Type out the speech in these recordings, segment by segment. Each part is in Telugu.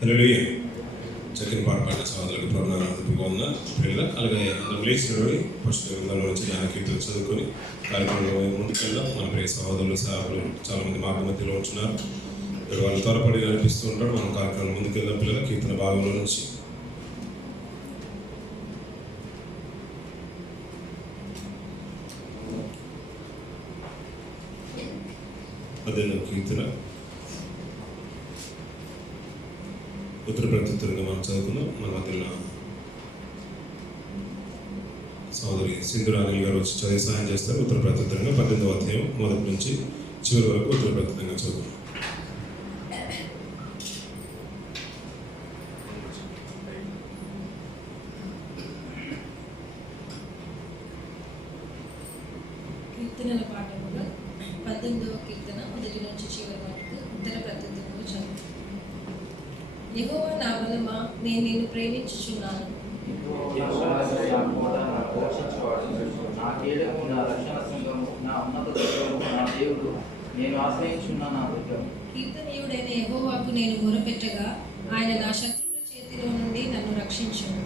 హల్లెలూయా. చక్కని పాట పాడిన సహోదరులకు ప్రభుత్వం పిల్లల అలాగే అందరూ లేచినవి పరిశుద్ధ గ్రంథంలో నుంచి జ్ఞాన కీర్తనలు చదువుకొని కార్యక్రమంలో ముందుకెళ్దాం. మన ప్రియ సహోదరులు సేవకులు చాలామంది మార్గ మధ్యలో ఉంటున్నారు. ఇక్కడ వాళ్ళు త్వరపడి నడిపిస్తూ ఉంటారు. మనం కార్యక్రమం ముందుకెళ్దాం. పిల్లల కీర్తన భాగంలో నుంచి అదే కీర్తన ఉత్తర ప్రత్యుత్తరంగా మనం చదువుకుందాం. మన మధ్యలో సోదరి సింధురాణి గారు వచ్చి చదివి సహాయం చేస్తారు. ఉత్తర ప్రత్యుత్తరంగా 18వ అధ్యాయం మొదటి నుంచి చివరి వరకు ఉత్తర ప్రత్యుత్తరంగా చదువుకుందాం. కీర్తనల పాఠముగా 18వ కీర్తన మొదటి నుంచి చివరి వరకు ఉత్తర ప్రత్యుత్తరంగా చదువు. యెహోవా నా బలమా, నేను నిన్ను ప్రేమించుచున్నాను. నా కీడము, నా రక్షణ సంఘము, నా ఉన్నత దుర్గము, నా దేవుడు, నేను ఆశ్రయించున్న నా దుర్గము. కీర్తనీయుడైన యెహోవాకు నేను మొరపెట్టగా ఆయన నా శత్రువుల చేతిలో నుండి నన్ను రక్షించును.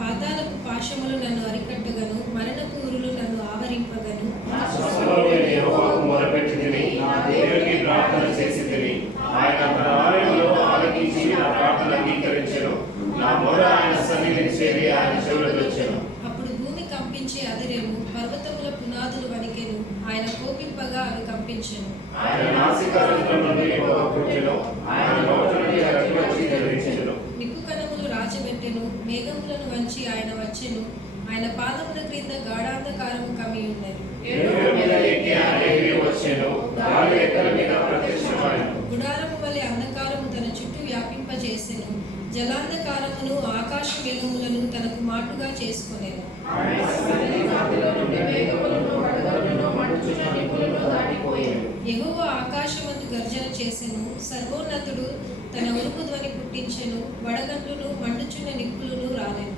పాతాళపు పాశములు నన్ను అరికట్టగను, మరణపు ఊరులు నన్ను ఆవరింపగను. అప్పుడు భూమి కంపించి అదిరెను, పర్వతముల పునాదులు వణికెను. ఆయన కోపింపగా అవి కంపించెను. నిప్పు కణములు రాజబెట్టెను, మేఘములను వంచి ఆయన వచ్చెను. ఆయన పాదముల క్రింద గాఢాంధకారము కమ్మి ఉన్నది. గుడారము వలె అంధకారము తన చుట్టూ వ్యాపింపజేసెను. జలాంధకారమును ఆకాశ మేఘములను తనకు మాటుగా చేసుకొనెను. యెహోవా ఆకాశమందు గర్జన చేసెను, సర్వోన్నతుడు తన ఉరుపు ధ్వని పుట్టించెను. వడగండ్లును మండుచున్న నిప్పులను రాలెను.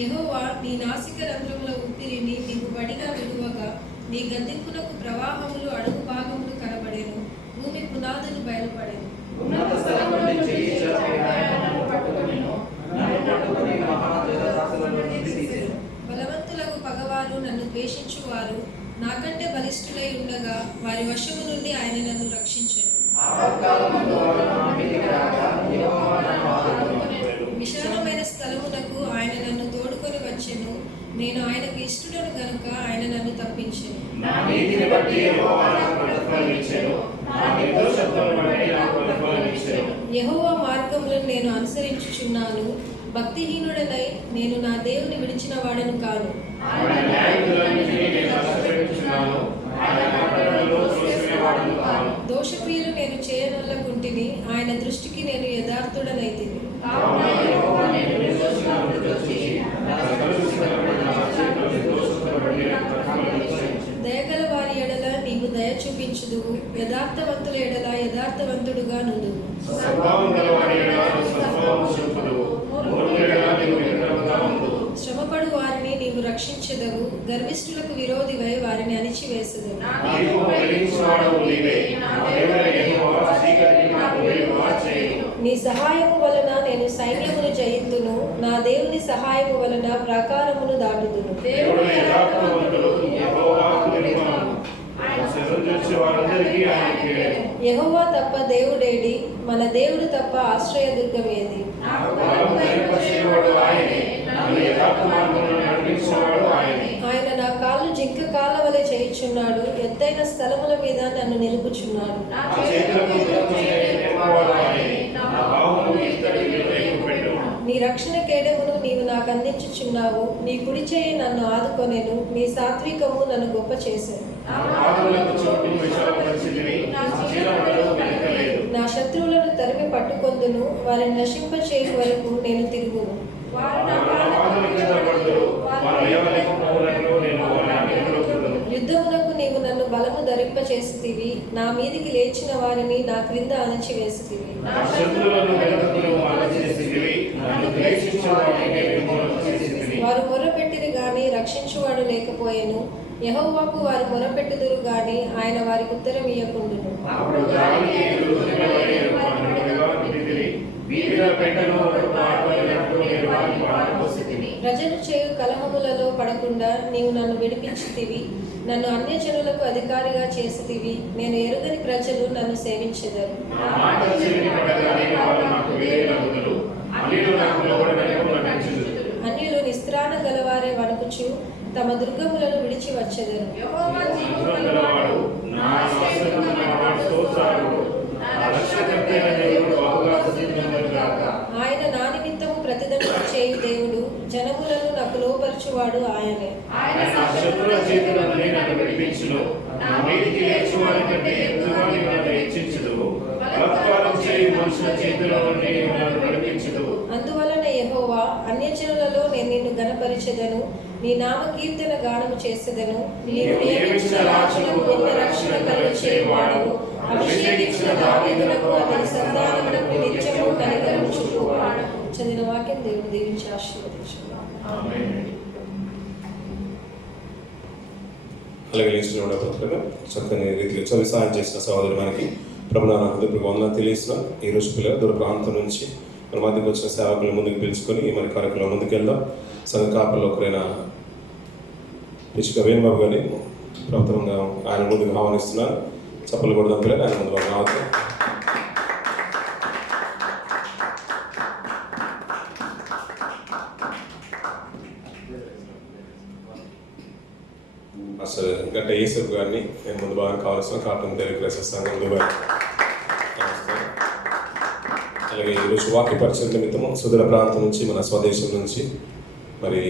యెహోవా నీ నాసిక రంధ్రముల ఊపిరిని నీవు వడిగా విడువగా నీ గద్దింపునకు ప్రవాహములు అడుగు భాగములు కనబడెను. భూమి పునాదులు బయలుపడెను. బలవంతులకు పగవారు, నన్ను ద్వేషించువారు నాకంటే బలిష్ఠులై ఉండగా వారి వశము నుండి ఆయన నన్ను రక్షించెను. విశాలమైన స్థలమునకు ఆయన నన్ను తోడుకొని వచ్చెను. నేను ఆయనకు ఇష్టడను గనుక ఆయన నన్ను తప్పించెను. యెహోవా మార్గములను నేను అనుసరించుచున్నాను. భక్తిహీనుడనై నేను నా దేవుని విడిచిన వాడను కాను. దోషక్రియలు నేను చేయనొల్లకుంటిని, ఆయన దృష్టికి నేను యథార్థుడనైతిని. దయగల వారి ఎడల నీవు దయ చూపించుదువు, యథార్థవంతుల ఎడల యథార్థవంతుడుగా నుండువు. శ్రమపడు వారిని నీవు రక్షించెదవు, గర్విష్ఠులకు విరోధివై వారిని అణిచివేసెదవు. నీ సహాయము వలన నేను సైన్యమును జయింతును, నా దేవుని సహాయము వలన ప్రాకారమును దాటుదును. యెహోవా తప్ప దేవుడేడి, మన దేవుడు తప్ప ఆశ్రయదుర్గం ఏది? ఆయన నా కాళ్ళు జింక కాళ్ళ వలె చేయుచున్నాడు, ఎత్తైన స్థలముల మీద నన్ను నిలుపుచున్నాడు. నీ రక్షణ కేడమును నీవు నాకు అందించుచున్నావు. నీ కుడి చేయి నన్ను ఆదుకొనెను, నీ సాత్వికము నన్ను గొప్ప చేసెను. నా శత్రువులను తరిమి పట్టుకొందును, వారిని నశింపచేయు వరకు నేను తిరుగును. యుద్ధమునకు నీవు నన్ను బలము ధరింపచేసితివి, నా మీదికి లేచిన వారిని నా క్రింద అణచివేసితివి. నా శత్రువులను వెనుకకు అణచివేసితివి, నన్ను ద్వేషించు వారిని నిర్మూలన చేసితివి. రక్షించువాడు లేకపోయెను. యెహోవాకు వారు మొరపెట్టుదురు గాని ఆయన వారికి ఉత్తరం ఇయ్యకుండును. అప్పుడు దావీదు దుర్గలైన పట్టణములుగా నిలిచిరి. వీధుల పెట్టెను పారబోయినట్టు నేను వారిని పారబోసితిని. ప్రజలు చేయు కలహములలో పడకుండా నీవు నన్ను విడిపించితివి. నన్ను అన్యజనులకు అధికారిగా చేసితివి. నేను ఎరుగని ప్రజలు నన్ను సేవించెదరు. నా మాట చెవిని పడగానే వారు నాకు విధేయులగుదురు. అన్యులు నాకు లోబడనట్లు నటించుదురు. అన్యులు నిస్త్రాణ గలవారే వణకుచు తమ దుర్గములను విడిచి వచ్చెదరు. గలవాడు నా శాశ్వతమైన వాడు స్తోత్రార్హుడు. నా రక్షణకర్తైన దేవుడు బహుగా స్తుతింపబడుగాక. ఆయన నా నిమిత్తము ప్రతిదండన చేయు దేవుడు. జనములను నాకు లోపరచువాడు ఆయనే. ఆయన నా శత్రువుల చేతుల నుండి నన్ను విడిపించును. నా మీదికి లేచు వారి కంటే ఎక్కువగా నీవు నన్ను హెచ్చించుదువు. బలాత్కారం చేయు మనుషుల చేతిలో నుండి నీవు నన్ను విడిపించుదువు. అందువలన యెహోవా, అన్యజనులలో నేను నిన్ను గణపరిచెదను. నీ నామ కీర్తన గానము చేసెదను. నీవు నియమించిన రాజులకు గొప్ప రక్షణ కలుగచేయువాడవు. అభిషేకించిన దావీదునకు అతని సంతానమునకు నిత్యము కనికరము చూపువాడు. చదివిన వాక్యం దేవుడు దీవించి ఆశీర్వదించును. ఆమేన్. అలాగే లేచిన పత్రిక చక్కని రీతిగా చదివి సాయం చేసిన సహోదరు మనకి ప్రభునామ హృదయపూర్వక వందనాలు తెలియజేస్తున్నాం. ఈ రోజు పిల్లలు దూర ప్రాంతం నుంచి మన మధ్యకు వచ్చిన సేవకులను ముందుకు పిలుచుకొని మన కార్యక్రమం ముందుకెళ్దాం. సంఘ కాపల్లో ఒకరైన పిచ్చుక వేణుబాబు గారిని ప్రభుత్వంగా ఆయన ముందుకు ఆహ్వానిస్తున్నారు. చప్పలు కొడదాం పిల్లలు, ఆయన ముందు రావచ్చు. అసలు గంట ఏసఫ్ గారిని నేను ముందు బాగా కావాల్సిన కాటన్ తెలుగు క్రైస్తవ సంఘం దుబాయ్. అలాగే ఈరోజు వాక్య పరిచయం నిమిత్తము సుదూర ప్రాంతం నుంచి మన స్వదేశం నుంచి మరి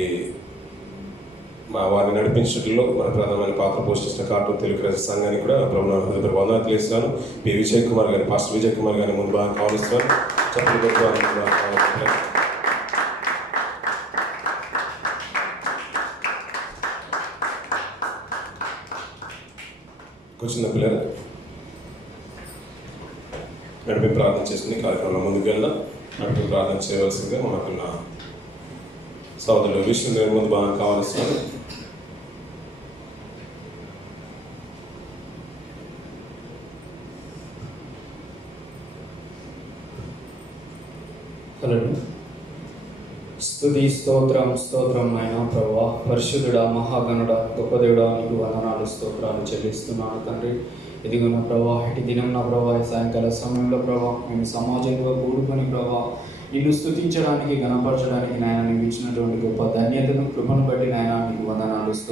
వారిని నడిపించడంలో మన ప్రధానమైన పాత్ర పోషించిన కార్టూన్ తెలుగు క్రైస్తవ సంఘానికి కూడా ప్రభుత్వ హృదయ వందనాలు తెలియజేస్తున్నాను. పి విజయ్ కుమార్ గారిని, పాస్టర్ విజయ్ కుమార్ గారిని ముందు బాగా కావాలిస్తున్నాను. చెప్పలు కూర్చున్న పిల్లలు నడిపి ప్రార్థన చేసుకుని కార్యక్రమంలో ముందుకు వెళ్దాం. నడిపి ప్రార్థన చేయవలసిందిగా మనకున్న సోదరులు విషయం ముందు బాగా కావాల్సింది. హలో, స్తుతి స్తోత్రం స్తోత్రం నాయన ప్రభువా, పరిశుద్ధుడా, మహాగణుడా, గొప్ప దేవుడా, నీకు వందనాలు స్తోత్రాలు చెల్లిస్తున్నాను తండ్రి. ఇదిగోన ప్రభా, ఇటు దినం నా ప్రభా, సాయంకాల సమయంలో ప్రభా మేము సమాజంలో కూడుకొని ప్రభా నిన్ను స్తుతించడానికి, గణపరచడానికి నాయన నీవు ఇచ్చినటువంటి గొప్ప ధన్యతను, కృపను బట్టి నాయన నీకు వందనాలు.